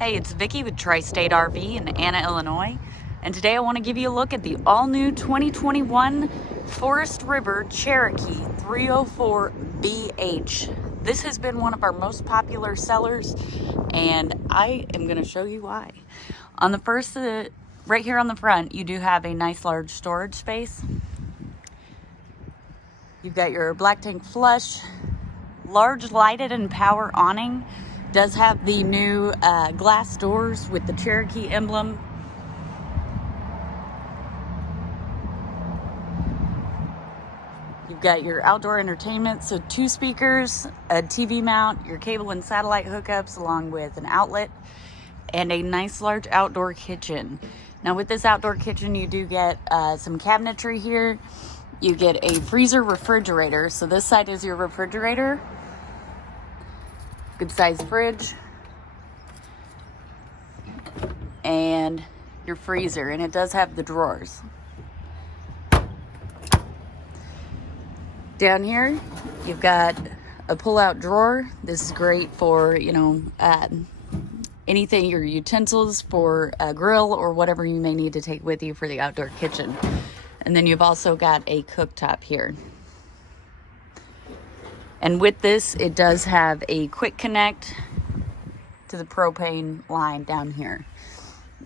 Hey, it's Vicki with Tri-State RV in Anna, Illinois, and today I want to give you a look at the all-new 2021 Forest River Cherokee 304BH. This has been one of our most popular sellers, and I am going to show you why. On the first, right here on the front, you do have a nice large storage space. You've got your black tank flush, large lighted and power awning. Does have the new glass doors with the Cherokee emblem. You've got your outdoor entertainment, so 2 speakers, a TV mount, your cable and satellite hookups along with an outlet, and a nice large outdoor kitchen. Now with this outdoor kitchen, you do get some cabinetry here. You get a freezer refrigerator. So this side is your refrigerator. Good sized fridge. And your freezer, and it does have the drawers. Down here, you've got a pull-out drawer. This is great for, anything, your utensils for a grill or whatever you may need to take with you for the outdoor kitchen. And then you've also got a cooktop here. And with this, it does have a quick connect to the propane line down here.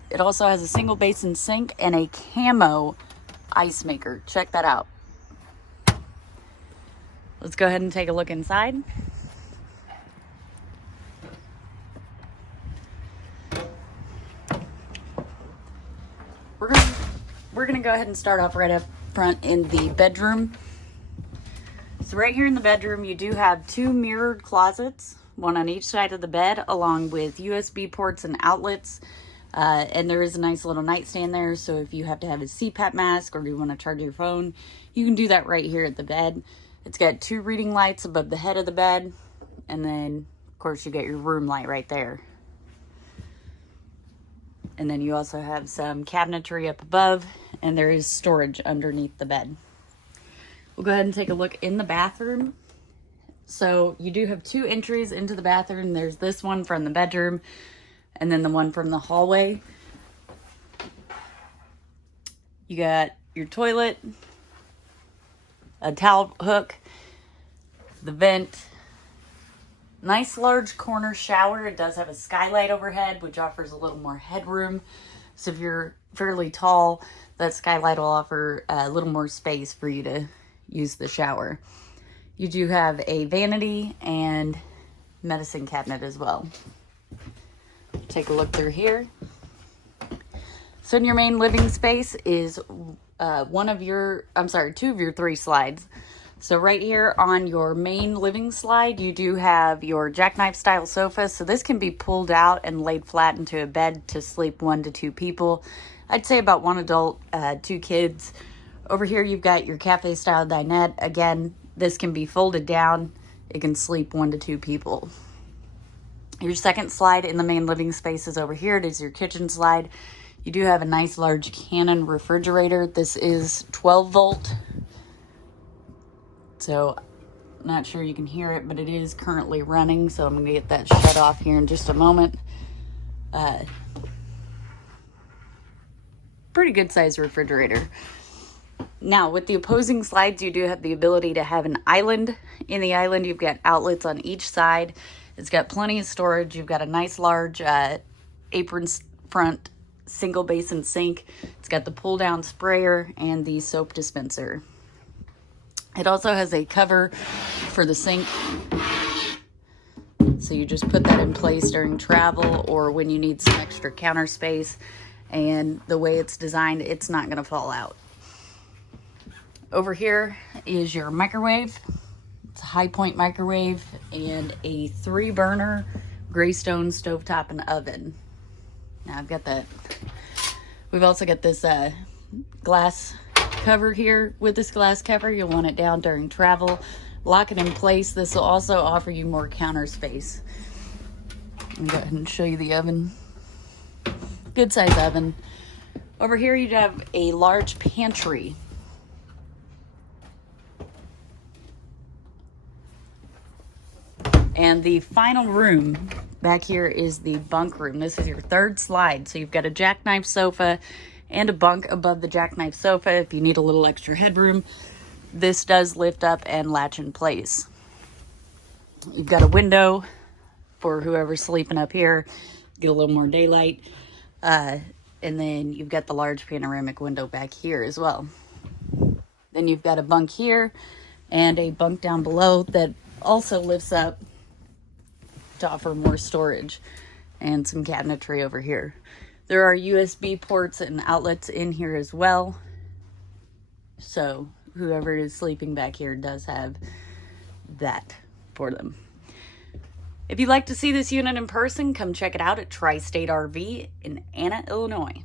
It also has a single basin sink and a camo ice maker. Check that out. Let's go ahead and take a look inside. We're gonna go ahead and start off right up front in the bedroom. So right here in the bedroom, you do have 2 mirrored closets, one on each side of the bed, along with USB ports and outlets. And there is a nice little nightstand there, so if you have to have a CPAP mask or you want to charge your phone, you can do that right here at the bed. It's got 2 reading lights above the head of the bed, and then, of course, you get your room light right there. And then you also have some cabinetry up above, and there is storage underneath the bed. We'll go ahead and take a look in the bathroom. So you do have 2 entries into the bathroom. There's this one from the bedroom, and then the one from the hallway. You got your toilet, a towel hook, the vent, nice large corner shower. It does have a skylight overhead, which offers a little more headroom. So if you're fairly tall, that skylight will offer a little more space for you to use the shower. You do have a vanity and medicine cabinet as well. Take a look through here. So in your main living space is 2 of your 3 slides. So right here on your main living slide, you do have your jackknife style sofa. So this can be pulled out and laid flat into a bed to sleep 1 to 2 people. I'd say about 1 adult, 2 kids. Over here, you've got your cafe style dinette. Again, this can be folded down. It can sleep 1 to 2 people. Your second slide in the main living space is over here. It is your kitchen slide. You do have a nice large Canon refrigerator. This is 12 volt. So, not sure you can hear it, but it is currently running. So I'm gonna get that shut off here in just a moment. Pretty good size refrigerator. Now, with the opposing slides, you do have the ability to have an island. In the island, you've got outlets on each side. It's got plenty of storage. You've got a nice large apron front single basin sink. It's got the pull down sprayer and the soap dispenser. It also has a cover for the sink. So you just put that in place during travel or when you need some extra counter space. And the way it's designed, it's not going to fall out. Over here is your microwave. It's a high point microwave and a 3-burner Greystone stovetop and oven. Now I've got that. We've also got this glass cover here. With this glass cover, you'll want it down during travel. Lock it in place. This will also offer you more counter space. I'll go ahead and show you the oven. Good size oven. Over here you have a large pantry. And the final room Back here is the bunk room. This is your third slide. So you've got a jackknife sofa and a bunk above the jackknife sofa if you need a little extra headroom. This does lift up and latch in place. You've got a window for whoever's sleeping up here, get a little more daylight. And then you've got the large panoramic window back here as well. Then you've got a bunk here and a bunk down below that also lifts up to offer more storage, and some cabinetry over here. There are USB ports and outlets in here as well. So whoever is sleeping back here does have that for them. If you'd like to see this unit in person, come check it out at Tri-State RV in Anna, Illinois.